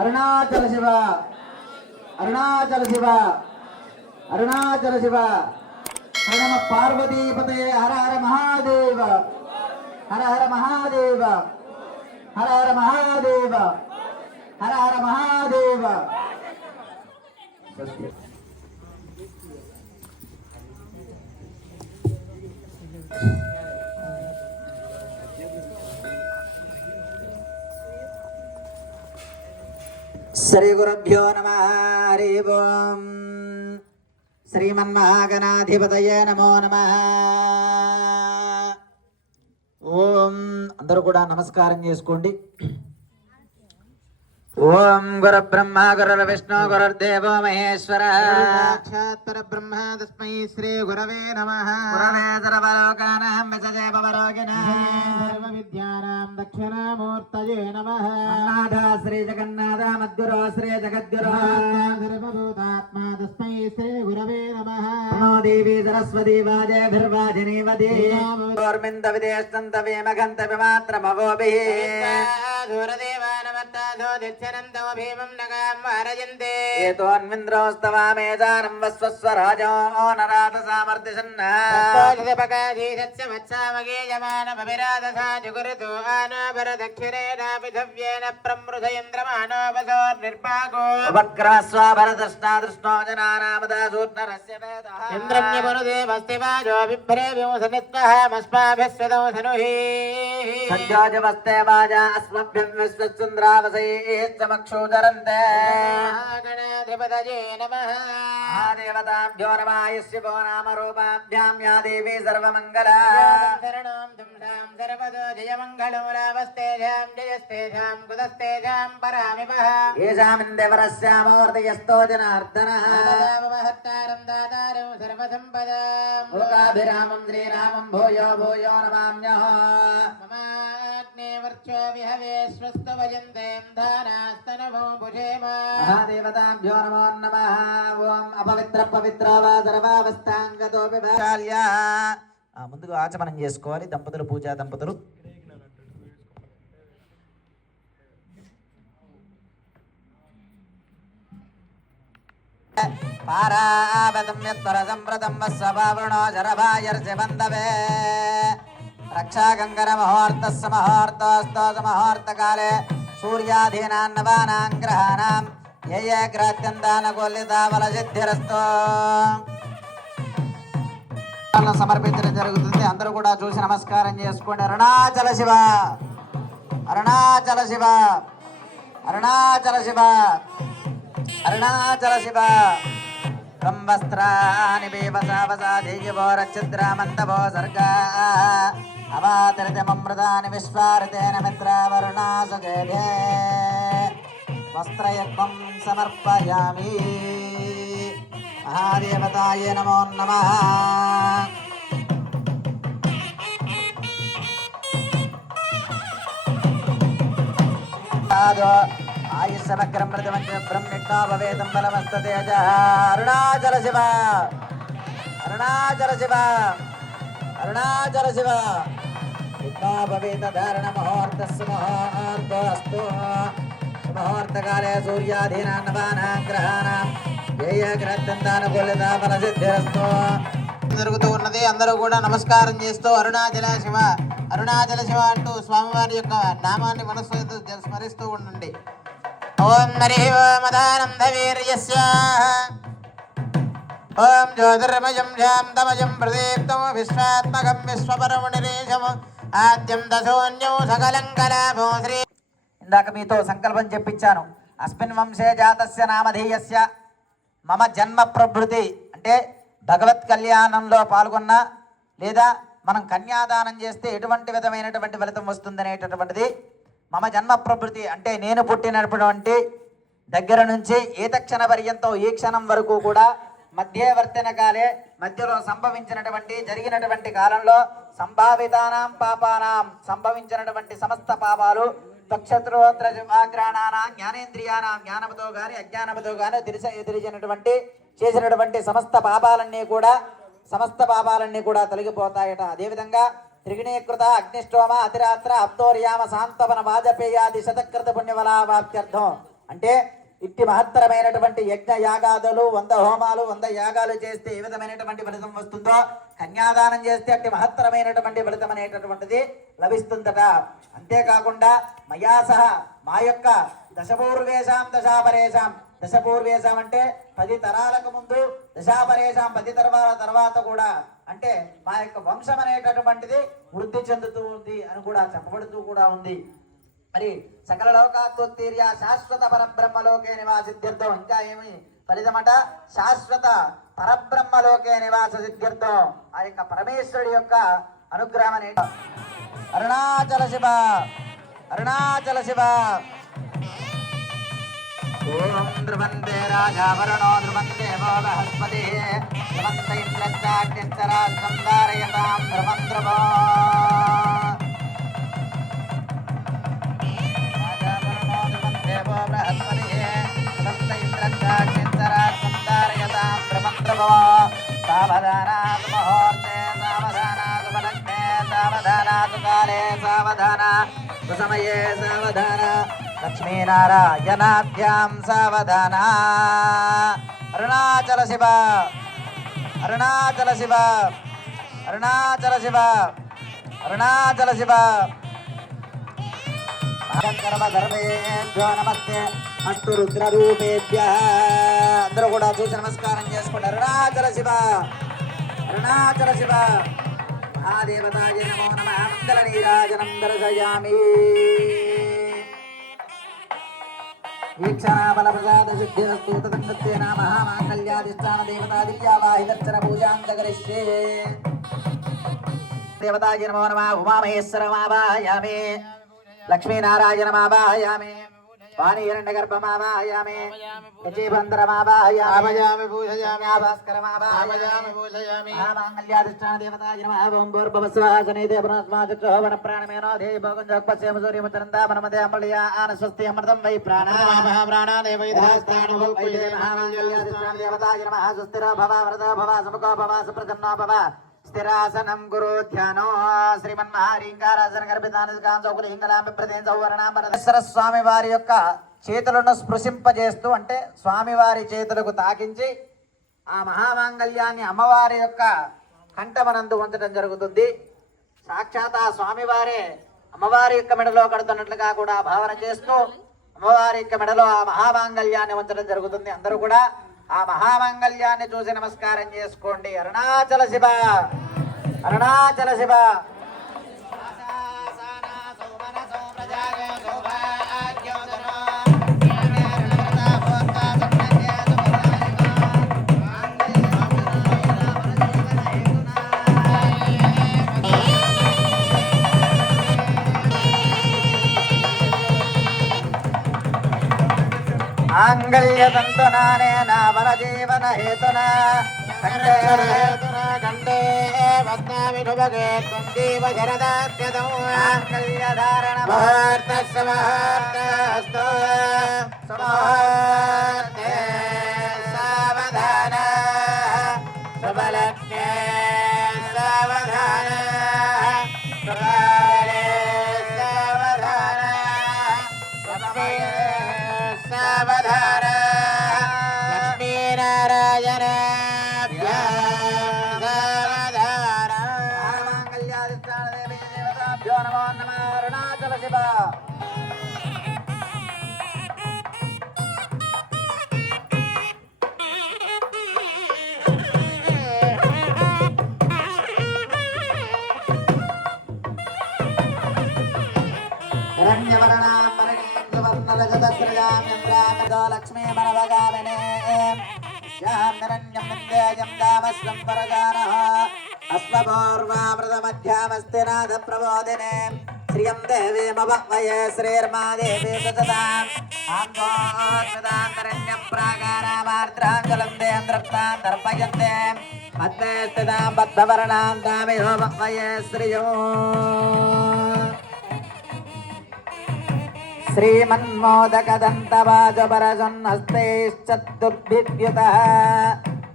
అరుణాచల శివ అరుణాచల శివ అరుణాచల శివ నమ పార్వతీపతే హర హర మహాదేవ హర హర మహాదేవ హర హర మహాదేవ హర హర మహాదేవ. శ్రీ గురుభ్యో నమః. హరి ఓం. శ్రీమన్మహాగణాధిపతయే నమో నమః. ఓం. అందరూ కూడా నమస్కారం చేసుకోండి. ఓం గురు బ్రహ్మ గురు విష్ణు గురుర్దేవో మహేశ్వర సాక్షాత్ పరబ్రహ్మ తస్మై శ్రీ గురవే నమః. గురవే సర్వలోకానాం విజయపవరోగిణాం సర్వ విద్యానాం దక్షిణామూర్తయే నమః. నాథ శ్రీ జగన్నాథ మధ్యురో శ్రీ జగద్గురో సర్వభూతాత్మా తస్మై శ్రీ గురవే నమః. నమో దేవి సరస్వతి వాజేభిర్వాజినీవదే గోర్మింద విదేశంత వేమగంత విమాత్రమవోభిః దూరదేవానమత్తాదో దిచ్చనంతో భీమం నగాం వారయంతే ఏతోన్వింద్రోస్తవామేదానం వస్వస్వరాజో నరాత సామర్దిశన్నా తత్పోజపకాధీశస్య మత్సామగేయమానమభిరాధసా జుగురుతో ఆనోపర దక్షిణేనాపిధవ్యేన ప్రమృధయంద్రమానోపసో నిర్భాగో ఉపగ్రహస్వాభరదృష్ణా దృష్ణో జనానామదాసూర్ణరస్య వేదః ఇంద్రమ్యమనుదేవస్తివాజో బిభ్రే విముసనిత్వః మస్మాభిస్వదో సనుహి సజ్జోజవస్తే వాజా అస్మభ్యం విశ్వచంద్రావసైశ్చమక్షోదరంతే గణాధిపతయే నమః. దేవతాభ్యో నమః. శివో నామ రూపాభ్యాం యా దేవీ సర్వమంగళా శరణం దుంసాం సర్వదో జయమంగళో రావస్తేజాం జయస్తేజాం కుదస్తేజాం పరామివః ఏషామిందేవరస్యామూర్తియస్తో జనార్దనః మహత్తారం దాతారం సర్వసంపదాం లోకాభిరామం శ్రీరామం భూయో భూయో నమామ్యః. మమాగ్నే వర్చో విహవేశ్వస్తు వయంతేం ధానాస్తనభో భుజేమ మహాదేవతాభ్యో నమో నమః. ఓం అపవిత్ర పవిత్ర వా సర్వావస్థాంగతో విభాల్య. ముందుగా ఆచమనం చేసుకోవాలి దంపతులు, పూజా దంపతులు. పారావతం యత్వరసంప్రతం వస్వపావృణో జరభాయర్షిబంధవే రక్షాగంగర మహోర్తస్స మహోర్తోస్తోస మహోర్తకాలే సూర్యాధీనాన్నవానాం గ్రహాణాం ఏ ఏ గ్రహత్యందానుకూలితాఫలసిద్ధిరస్తో సమర్పించడం జరుగుతుంది. అందరూ కూడా చూసి నమస్కారం చేసుకోండి. అరుణాచల శివ అరుణాచల శివ అరుణాచల శివ అరుణాచల శివ. బ్రహ్మస్త్రాని బేవసావసాధివో రక్షద్రామంతవో సర్గా అవాతరితమృతాని విశ్వారితేన మిత్రావరుణాసుజేభే వస్త్రయత్వం సమర్పయామి. మహాదేవతాయే నమో నమః. ఆయుష్మగ్రం ప్రతిమంత్ర బ్రహ్మిష్ణో భవేదం బలమస్తతేజ. అరుణాచల శివ అరుణాచల శివ అరుణాచల శివ. విఘ్నో భవేత ధారణ ముహూర్తస్సు ముహూర్తో అస్తు. ముహూర్తకాలే సూర్యాధీనాన్నవానాం గ్రహాణాం ఏ ఏ గ్రహత్యందానుకూలితాఫలసిద్ధిరస్తు జరుగుతూ ఉన్నది. అందరూ కూడా నమస్కారం చేస్తూ అరుణాచల శివ అరుణాచల శివ అంటూ స్వామివారి యొక్క నామాన్ని మనస్సుతో స్మరిస్తూ ఉండండి. ఓం హరి ఓమదానంద వీర్యస్య ఓం జ్యోతిర్మయం శాంతమయం ప్రదీప్తం విశ్వాత్మకం విశ్వపరమణిరేశం ఆద్యం దశోన్యం సకలం కలాభో శ్రీ. ఇందాక మీతో సంకల్పం చెప్పించాను. అస్మిన్ వంశే జాతస్య నామధేయస్య మమ జన్మ ప్రభృతి అంటే భగవత్ కళ్యాణంలో పాల్గొన్న లేదా మనం కన్యాదానం చేస్తే ఎటువంటి విధమైనటువంటి ఫలితం వస్తుందనేటటువంటిది మమ జన్మ ప్రభృతి అంటే నేను పుట్టినటువంటి దగ్గర నుంచి ఏతక్షణ పర్యంతం ఈ క్షణం వరకు కూడా మధ్యవర్తన కాలే మధ్యలో సంభవించినటువంటి జరిగినటువంటి కాలంలో సంభావితానాం పాపానాం సంభవించినటువంటి సమస్త పాపాలు తక్షత్రోత్రగ్రాణానా జ్ఞానేంద్రియానా జ్ఞానముతో కానీ అజ్ఞానముతో కానీ ఎదిరిచినటువంటి చేసినటువంటి సమస్త పాపాలన్నీ కూడా తొలగిపోతాయట. అదేవిధంగా త్రిగుణీకృత అగ్నిష్టోమ అతిరాత్ర అప్తోర్యామ శాంతవన వాజపేయాది శతకృత పుణ్యఫలావాప్త్యర్థం అంటే ఇట్టి మహత్తరమైనటువంటి యజ్ఞ యాగాదులు 100 హోమాలు 100 యాగాలు చేస్తే ఏ విధమైనటువంటి ఫలితం వస్తుందో కన్యాదానం చేస్తే అట్టి మహత్తరమైనటువంటి ఫలితం అనేటటువంటిది లభిస్తుందట. అంతేకాకుండా మయా సహ మా యొక్క దశపూర్వేషాం దశాపరేషాం, దశపూర్వేషాం అంటే 10 తరాలకు ముందు, దశాపరేషాం 10 తరాల తర్వాత కూడా, అంటే మా యొక్క వంశం అనేటటువంటిది వృద్ధి చెందుతూ ఉంది అని కూడా చెప్పబడుతూ కూడా ఉంది. మరి సకల లోకాత్తుత్తీర్య శాశ్వత పరబ్రహ్మలోకే నివాసిద్ధ్యర్థం, ఇంకా ఏమి ఫలితమట, శాశ్వత పరబ్రహ్మలోకే నివాస సిద్ధ్యర్థం ఆ యొక్క పరమేశ్వరుడి యొక్క అనుగ్రహం అనే. అరుణాచల శివ, అరుణాచల శివ. ఓం ధ్రువందే రాజావరణో ధ్రువందే వో బృహస్పతి ధ్రువంత ఇంద్రచాగ్నిస్తరాస్తం ధారయతాం ధ్రువం ధ్రువో. సావధానాత్ ముహూర్తే సావధానాత్ పలగ్నే సావధానాత్ కాలే సావధాన సమయే సావధాన లక్ష్మీనారాయణాభ్యాం సావధాన. అరుణాచల శివ, అరుణాచల శివ, అరుణాచల శివ, అరుణాచల శివ. నమస్తే అస్తు రుద్రరూపేభ్య. అందరూ కూడా చూసి నమస్కారం చేసుకోండి. అరుణాచల శివ, అరుణాచల శివ. మహాదేవతాయ నమో నమః. మంగళ నీరాజనం దర్శయామి. వీక్షణాబల ప్రసాద సిద్ధిరస్తు తదంగత్యేన మహామాంగళ్యాధిష్టాన దేవతాదివ్యావాహిదర్శన పూజాం కరిష్యే. దేవతాయ నమో నమః. ఉమామహేశ్వరమావాహయామి, లక్ష్మీనారాయణమావాహయామి, వాణీహిరణ్యగర్భమావాహయామి, యజీబంధరమావాహయామి, పూజయామి, భాస్కరమావాహయామి, పూజయామి. మహామాంగళ్యాధిష్టాన దేవతాయ నమః. ఓం భూర్భువస్సుః దేవనాస్మాచక్షుః వనప్రాణమేనో దేవి భోగం జోక్పస్యేమ సూర్యముచరంతా మనమదే అమృతయా ఆనస్వస్తి అమృతం వై ప్రాణాదేవైధాస్తాను మహామాంగళ్యాధిష్టాన దేవతాయ నమః. సుస్థిరో భవ వరదో భవ సుముఖో భవ సుప్రసన్నో భవ. స్థిరాసనం గురు ధ్యానో శ్రీమన్మహారీంకారాసన గర్భితానుకాంచౌకులింగలాంబిప్రదేశౌవర్ణాంబరేశ్వర స్వామి వారి యొక్క చేతులను స్పృశింపజేస్తూ, అంటే స్వామివారి చేతులకు తాకించి ఆ మహామాంగళ్యాన్ని అమ్మవారి యొక్క కంఠమనందు ఉంచడం జరుగుతుంది. సాక్షాత్ ఆ స్వామివారే అమ్మవారి యొక్క మెడలో కడుతున్నట్లుగా కూడా భావన చేస్తూ అమ్మవారి యొక్క మెడలో ఆ మహామాంగళ్యాన్ని ఉంచడం జరుగుతుంది. అందరూ కూడా ఆ మహామంగళ్యాన్ని చూసి నమస్కారం చేసుకోండి. అరుణాచల శివ, అరుణాచల శివ. మాంగళ్యతంతునానేన బలజీవన హేతునా కండే కండే పద్మావిభుభగే త్వం జీవ శరదాత్యదో. మాంగళ్యధారణ ముహూర్తస్య ముహూర్తస్తు సుముహూర్తే సావధాన శుభలగ్నే సావధాన శుభకాలే సావధాన సమయే సావధాన. లక్ష్మీనారాయణాభ్యాం సావధాన. మహామాంగళ్యాధిష్టాన దేవతాభ్యో నమో నమః. అరుణాచల శివ. లక్ష్మీ మనవగామినే శ్యామ్నరణ్యం విందేయం దామస్వం పరజానః అస్మపూర్వామృతమధ్యామస్తి నాద ప్రబోధినే శ్రియం దేవీమవహ్వయే శ్రీర్మా దేవీ సతతాం ఆంధ్రోన్మితాంతరణ్యం ప్రాకారామార్ద్రాంజలం దేంద్రప్తాం దర్పయంతే పద్మే స్థితాం బద్ధవర్ణాం దామిహో వహ్వయే శ్రియో. శ్రీమన్మోదకదంతవాజపరసన్నస్తైశ్చతుర్భిద్యుతః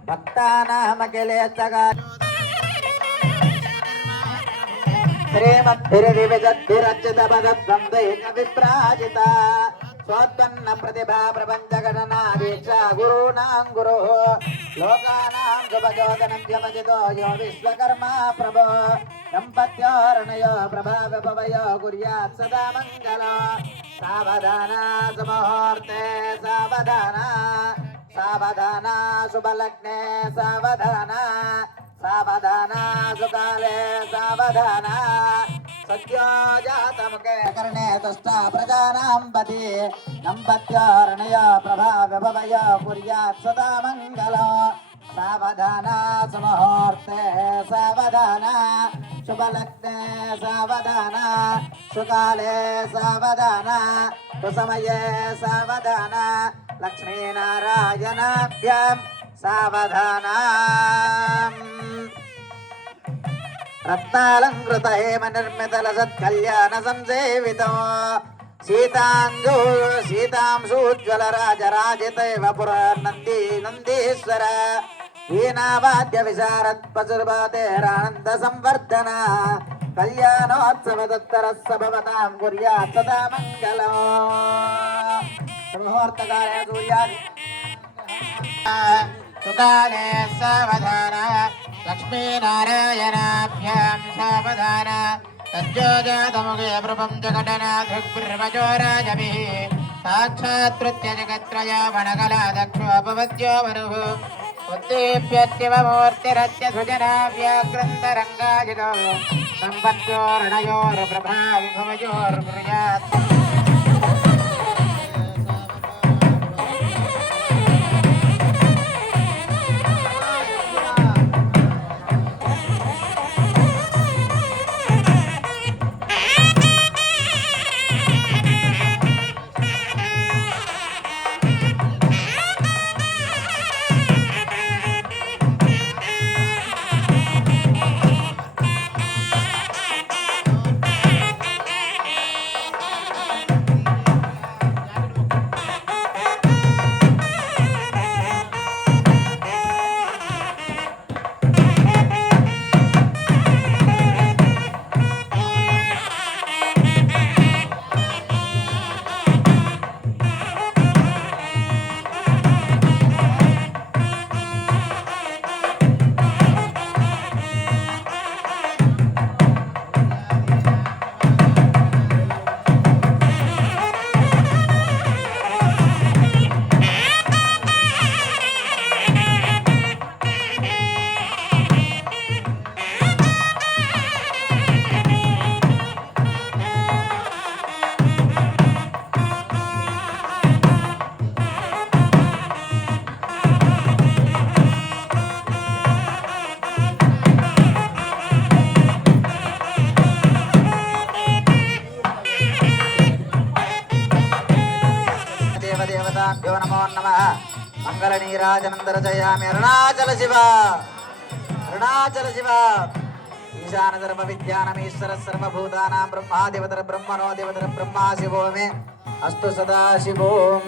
భక్తానామఖిలేచ్చగా శ్రీమద్భిర్వివిధద్భిరర్చితపదద్వంద్వైక విప్రాజిత स्वोत्पन्न प्रतिभा प्रपञ्चगणना दीक्षा गुरूणां गुरुः लोकानां शुभचोदनं यमजितो यो विश्वकर्मा प्रभो दम्पत्योर्णयो प्रभावपवयो कुर्यात् सदा मङ्गलो सावधाना सुमुहूर्ते सावधाना सावधाना शुभलग्ने सावधाना सावधाना सुकाले सावधाना सद्यो जातमुखे कर्णे तुष्टा प्रजानां पति दम्पत्योर्णय प्रभावपवय कुर्यात् सदा मङ्गलो सावधाना सुमुहूर्ते सावधाना शुभलग्ने सावधाना सुकाले सावधाना सुसमये सावधाना लक्ष्मीनारायणाभ्यां सावधाना रत्नालंकृत हेम निर्मित लसत् कल्याण संसेवितो सीतांशूज्वल राजराजितैव पुरा नंदी नंदीश्वर वीणावाद्य विशारद पशुर्भवतेरानंद संवर्धन कल्याणोत्सव तत्तरस्स भवतां कुर्यात् सदा मंगलो मुहूर्तकाले सूर्यादि सुकाले सावधान लक्ष्मीनारायणाभ्यां सावधान तज्जोजातमुखे प्रपञ्चघटनाधिर्वजोराजभिः साक्षात्कृत्य जगत्त्रयावणकला दक्षोपवद्यो वरुः उद्दीप्यत्यवमूर्तिरस्य सुजनाव्याग्रन्तरङ्गाजितो सम्पत्योर्णयोर्प्रभाविभवयोर्गृहात् देवदेवताभ्यो नमो नमः मंगलनीराजनन्दरजयामि अरुणाचल शिव ईशान सर्व विद्यानमीश्वर सर्वभूतानां ब्रह्मादिवतर ब्रह्मणो देवतर ब्रह्मा शिवो मे अस्तु सदा शिवोम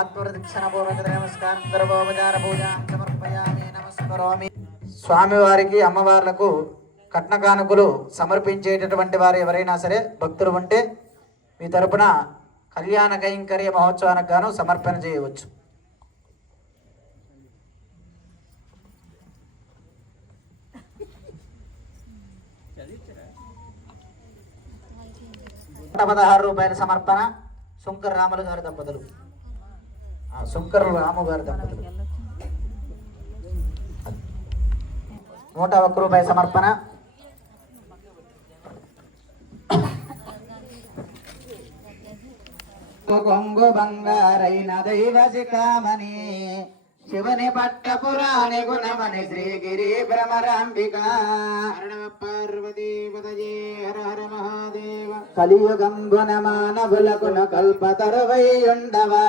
आत्मप्रदक्षिण पूर्वक नमस्कारं सर्वोपचार पूजां समर्पयामि नमस्करोमि స్వామి వారికి అమ్మవార్లకు కట్న కానుకలు సమర్పించేటటువంటి వారు ఎవరైనా సరే భక్తులు ఉంటే మీ తరపున కళ్యాణ కైంకర్య మహోత్సవానికి గాను సమర్పణ చేయవచ్చు. ₹16 సమర్పణ శంకర్ రాములు గారి దంపతులు, శంకర్ రాము గారి దంపతులు. ₹101 సమర్పణ కొంగు బంగారైన దైవ శిఖామణి శివుని పట్ట పురాణి గుణమణి శ్రీగిరి భ్రమరాంబిక పార్వతీపతయే హర హర మహాదేవ కలియుగం గుణమానవులకున కల్పతరువైయుండవా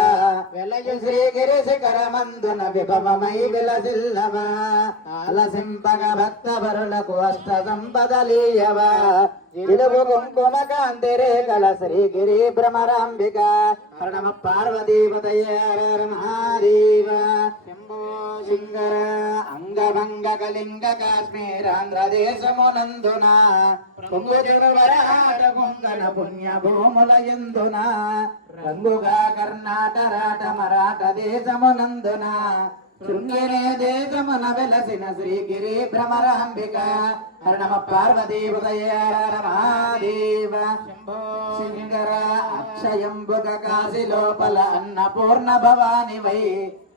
వెలయు శ్రీగిరి శిఖరమందున విభవమై విలసిల్లవా అలసింపగ భక్త వరులకు అష్ట సంపదలీయవా ఇడుగు కుంకుమ కాంతి రేఖల శ్రీగిరి భ్రమరాంబిక ప్రణమ పార్వతీపతయే హర హర మహాదేవ శంభో శృంగర అంగభంగ కళింగ కాశ్మీరాంధ్రదేశమునందున పొంగుజురువరాట పొంగన పుణ్య భూముల ఎందున రంగుగా కర్ణాటరాట మరాఠ దేశమునందున శృంగిరే దేశమున వెలసిన శ్రీగిరి భ్రమరాంబిక హర నమ పార్వతీ ఉదయ మహాదేవ శంకర అక్షయంబుక కాశీ లోపల అన్నపూర్ణ భవాని వై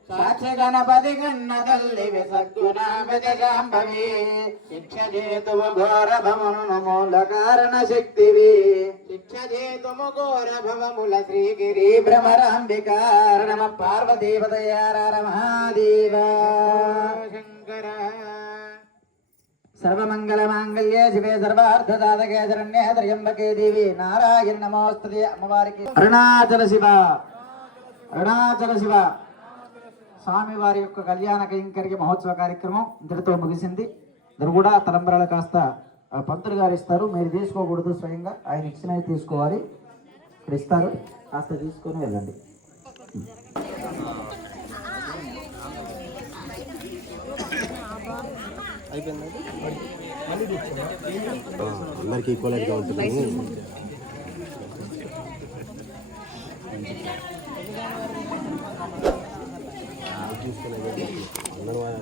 సాక్షి గణపతి గన్న తల్లి విసగ్గుణాంబవి శిక్షజేతుము ఘోర భవమును మూల కారణ శక్తివి శిక్షజేతుము ఘోర భవముల శ్రీగిరి భ్రమరాంబిక నమ పార్వతీపతయ మహాదేవ శంకర సర్వమంగళ మాంగళ్యే శివే సర్వార్థదాతకే శరణ్యే త్ర్యంబకే దేవి నారాయణ నమోస్తుతే అమ్మవారికి అరుణాచల శివ అరుణాచల శివ స్వామివారి యొక్క కళ్యాణ కైంకర్య మహోత్సవ కార్యక్రమం ఇంతటితో ముగిసింది. ఇది కూడా తలంబరాలు కాస్త పంతులు గారు ఇస్తారు, మీరు తీసుకోకూడదు, స్వయంగా ఆయన ఇచ్చినవి తీసుకోవాలి. ఇక్కడ ఇస్తారు, కాస్త తీసుకొని వెళ్ళండి. అందరికి ఈక్వల్గా ఉంటుంది. అంగన్వాడీ